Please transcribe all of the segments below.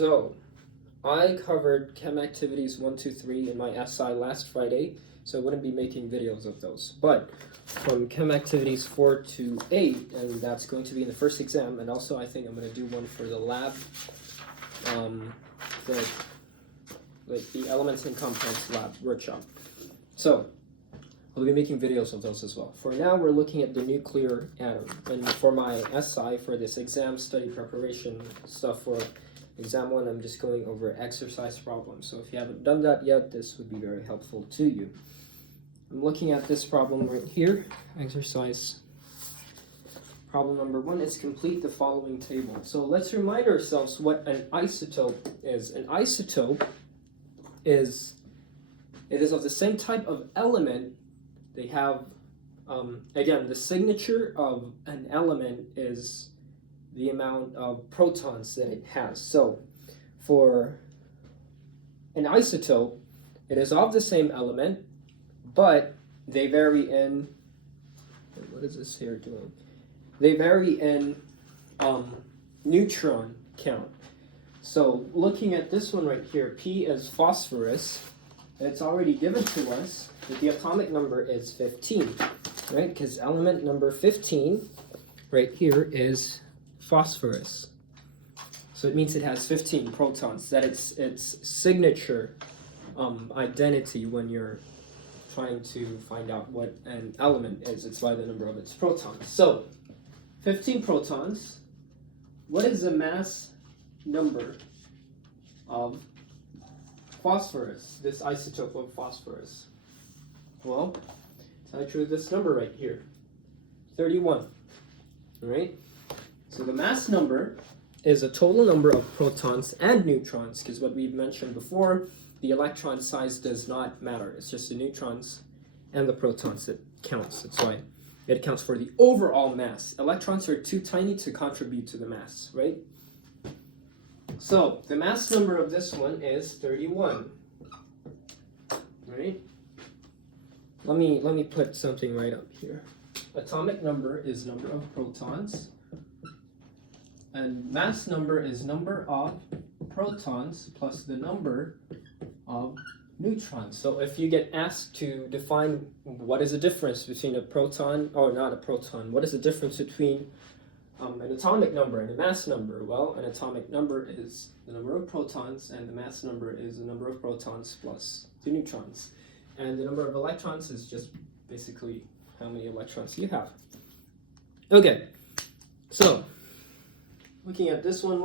So, I covered Chem Activities 1, 2, 3 in my SI last Friday, so I wouldn't be making videos of those. But from Chem Activities 4 to 8, and that's going to be in the first exam, and also I think I'm going to do one for the lab, the Elements and Compounds lab workshop. So, I'll be making videos of those as well. For now, we're looking at the nuclear atom. And for my SI, for this exam study preparation stuff for exam 1, I'm just going over exercise problems. So if you haven't done that yet, this would be very helpful to you. I'm looking at this problem right here. Exercise problem number 1 is complete the following table. So let's remind ourselves what an isotope is. An isotope is of the same type of element. They have, again, the signature of an element is the amount of protons that it has. So, for an isotope, it is of the same element, but they vary in, what is this here doing? They vary in neutron count. So, looking at this one right here, P is phosphorus. It's already given to us that the atomic number is 15, right? Because element number 15 right here is phosphorus. So it means it has 15 protons. That its signature identity when you're trying to find out what an element is. It's by the number of its protons. So 15 protons. What is the mass number of phosphorus, this isotope of phosphorus? Well, I drew this number right here, 31, all right? So the mass number is a total number of protons and neutrons, because what we've mentioned before, the electron size does not matter. It's just the neutrons and the protons that counts. That's why it accounts for the overall mass. Electrons are too tiny to contribute to the mass, right? So the mass number of this one is 31, right? Let me put something right up here. Atomic number is number of protons, and mass number is number of protons plus the number of neutrons. So if you get asked to define what is the difference between a proton, or not a proton, what is the difference between an atomic number and a mass number? Well, an atomic number is the number of protons, and the mass number is the number of protons plus the neutrons. And the number of electrons is just basically how many electrons you have. Okay, so looking at this one,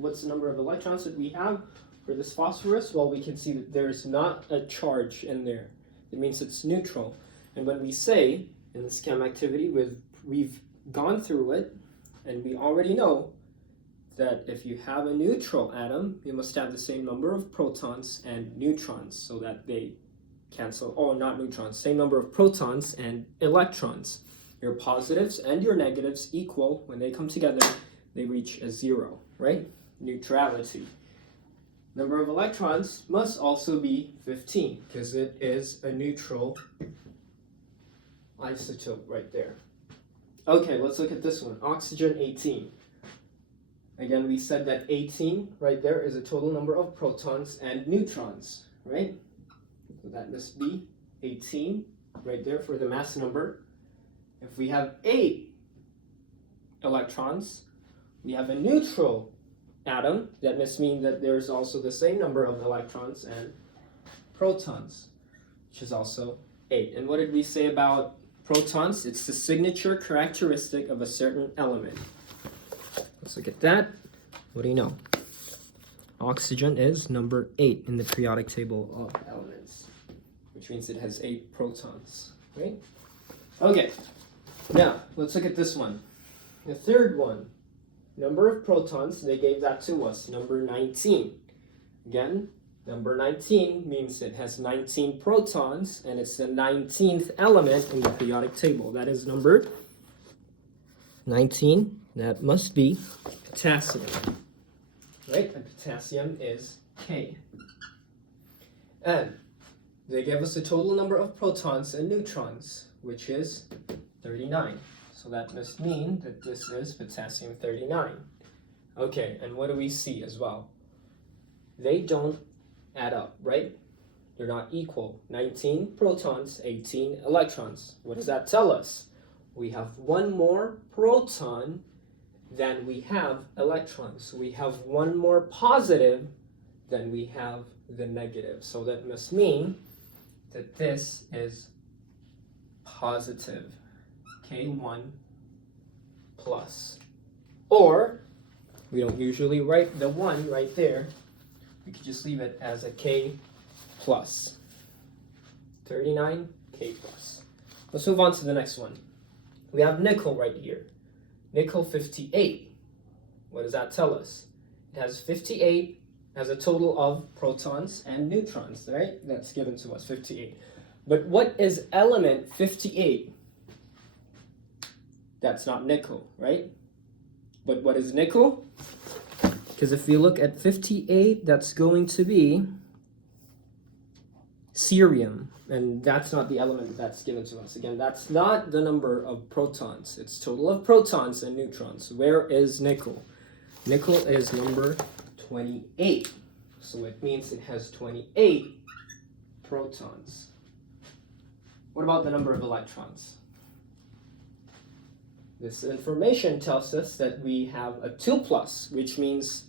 what's the number of electrons that we have for this phosphorus? Well, we can see that there's not a charge in there. It means it's neutral. And when we say in this chem activity, we've gone through it, and we already know that if you have a neutral atom, you must have the same number of protons and neutrons so that they cancel, not neutrons, same number of protons and electrons. Your positives and your negatives equal. When they come together, they reach a 0, right? Neutrality. Number of electrons must also be 15 because it is a neutral isotope right there. Okay, let's look at this one. Oxygen 18. Again, we said that 18 right there is a total number of protons and neutrons, right? So that must be 18 right there for the mass number. If we have 8 electrons, we have a neutral atom. That must mean that there's also the same number of electrons and protons, which is also 8. And what did we say about protons? It's the signature characteristic of a certain element. Let's look at that. What do you know? Oxygen is number 8 in the periodic table of elements, which means it has 8 protons, right? Okay, now let's look at this one. The third one, number of protons, they gave that to us, number 19. Again, number 19 means it has 19 protons, and it's the 19th element in the periodic table. That is number 19. That must be potassium, right? And potassium is K. And they give us the total number of protons and neutrons, which is 39. So that must mean that this is potassium 39. Okay, and what do we see as well? they don't add up, right? They're not equal. 19 protons, 18 electrons. What does that tell us? We have one more proton than we have electrons. We have one more positive than we have the negative. So that must mean that this is positive. K1 plus. Or, we don't usually write the 1 right there. We could just leave it as a K plus. 39 K plus. Let's move on to the next one. We have nickel right here. Nickel 58. What does that tell us? It has 58 as a total of protons and neutrons, right? That's given to us, 58. But what is element 58? That's not nickel, right? But what is nickel? Because if we look at 58, that's going to be cerium. And that's not the element that's given to us. Again, that's not the number of protons. It's total of protons and neutrons. Where is nickel? Nickel is number 28. So it means it has 28 protons. What about the number of electrons? This information tells us that we have a 2 plus, which means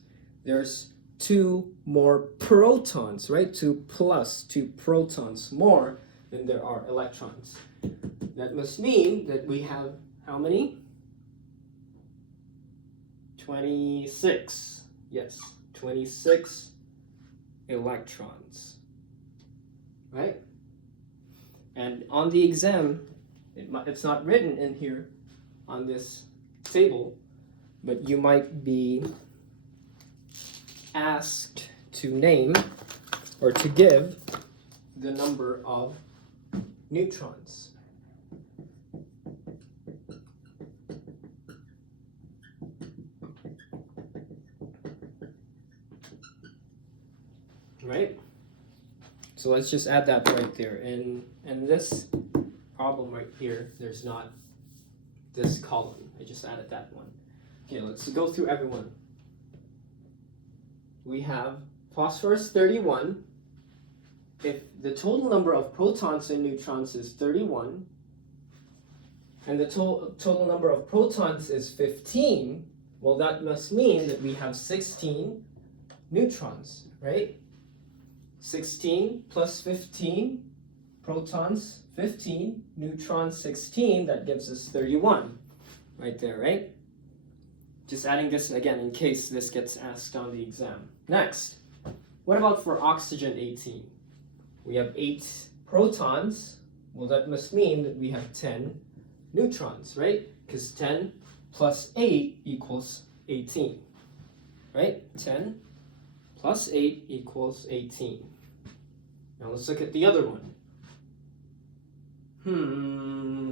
there's 2 more protons, right? 2 plus, 2 protons more than there are electrons. That must mean that we have how many? 26. Yes, 26 electrons, right? And on the exam, it's not written in here on this table, but you might be asked to name or to give the number of neutrons. Right? So let's just add that right there. In this problem right here, there's not this column. I just added that one. Okay, let's go through everyone. We have phosphorus 31. If the total number of protons and neutrons is 31, and the total number of protons is 15, well, that must mean that we have 16 neutrons, right? 16 plus 15, protons 15, neutrons 16, that gives us 31 right there, right? Just adding this again in case this gets asked on the exam. Next, what about for oxygen 18? We have 8 protons. Well, that must mean that we have 10 neutrons, right? Because 10 plus 8 equals 18, right? 10 plus 8 equals 18. Now let's look at the other one.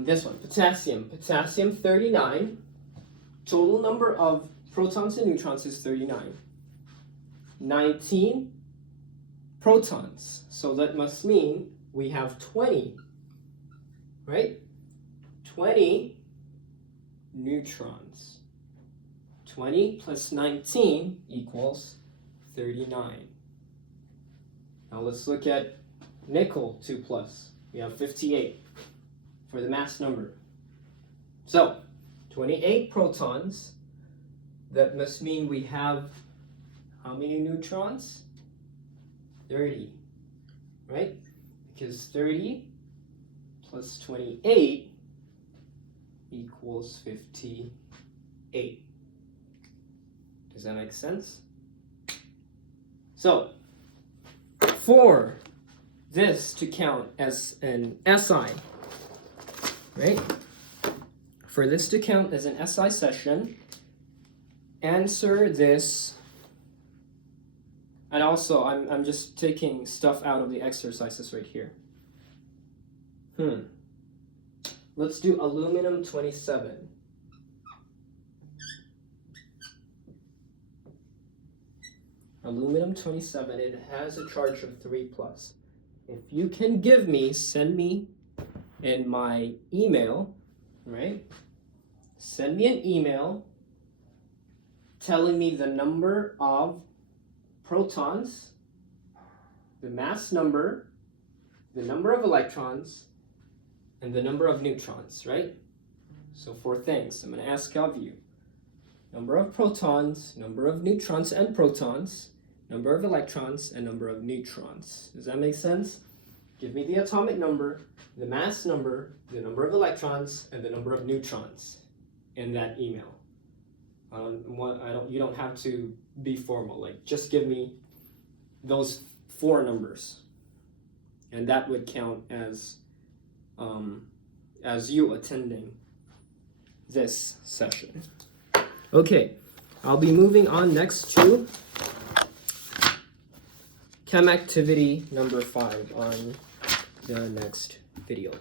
This one, potassium. Potassium 39. Total number of protons and neutrons is 39. 19 protons. So that must mean we have 20, right? 20 neutrons. 20 plus 19 equals 39. Now let's look at nickel 2 plus. We have 58 for the mass number. So 28 protons. That must mean we have how many neutrons? 30, right? Because 30 plus 28 equals 58. Does that make sense? So, for this to count as an SI, right? For this to count as an SI session, answer this. And also, I'm just taking stuff out of the exercises right here. Let's do aluminum 27. Aluminum 27, it has a charge of 3 plus. If you can give me, send me in my email, right? Send me an email telling me the number of protons, the mass number, the number of electrons, and the number of neutrons, right? So 4 things. I'm going to ask of you. Number of protons, number of neutrons and protons, number of electrons, and number of neutrons. Does that make sense? Give me the atomic number, the mass number, the number of electrons, and the number of neutrons in that email. You don't have to be formal. Like, just give me those 4 numbers, and that would count as you attending this session. Okay, I'll be moving on next to chem activity number 5 on the next video.